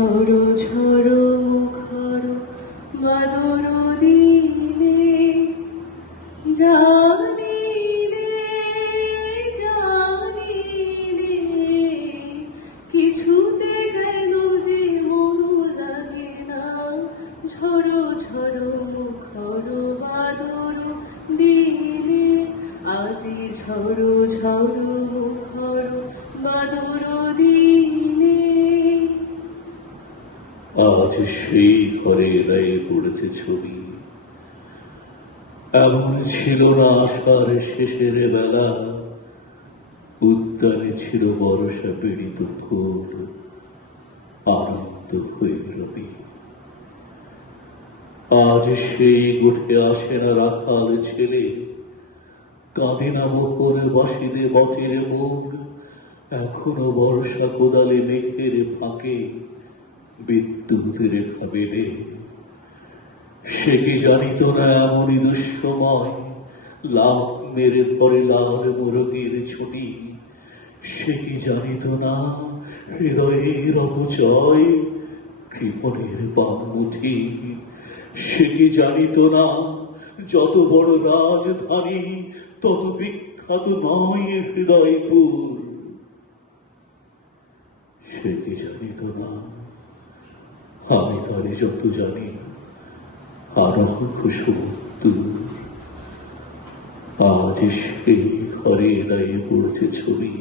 ঝড়ো ঝড়ো মুখর বাদর দিনে জানিলে জানিলে কিছুতে গেল যে মন লাগে না ঝড়ো ঝড়ো মুখর বাদর দিনে আজি ঝড়ো ঝড়ো মুখর বাদর দিনে। আজ সেই ঘরে গায়ে পড়েছে ছবি, এমন ছিল না আশার শেষের বেলা, উদ্যানে ছিল বর্ষা পীড়িত ফুল, আনন্দ ভৈরবী। আজ সেই উঠে আসে না রাখাল ছেলে, কাঁদে না মুখর বাসিতে বটের মোড়, এখনো বর্ষা কোদালে মেঘের ফাঁকে বিদ্যুতের খাবেলে। সে কি জানিত না এমনই দুঃসময় লাভ মেরে পরে লাল মুরগির ছুটি। সে কি জানিত না হৃদয়ের অপচয় কৃপণের বামমুঠি। সে কি জানিত না যত বড় রাজধানী তত বিখ্যাত নয় হৃদয়পুর। সে কি জানিত না আমি তারে যত জানি আজ সেই ঘরে দাঁড়িয়ে পড়ছে ছবি,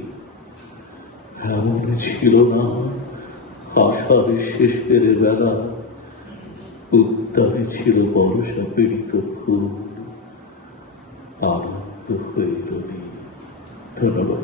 এমন ছিল না আষাঢ় শেষের বেলা, উদ্যানে ছিল বর্ষা পীড়িত ফুল, আনন্দ ভৈরবী। ধন্যবাদ।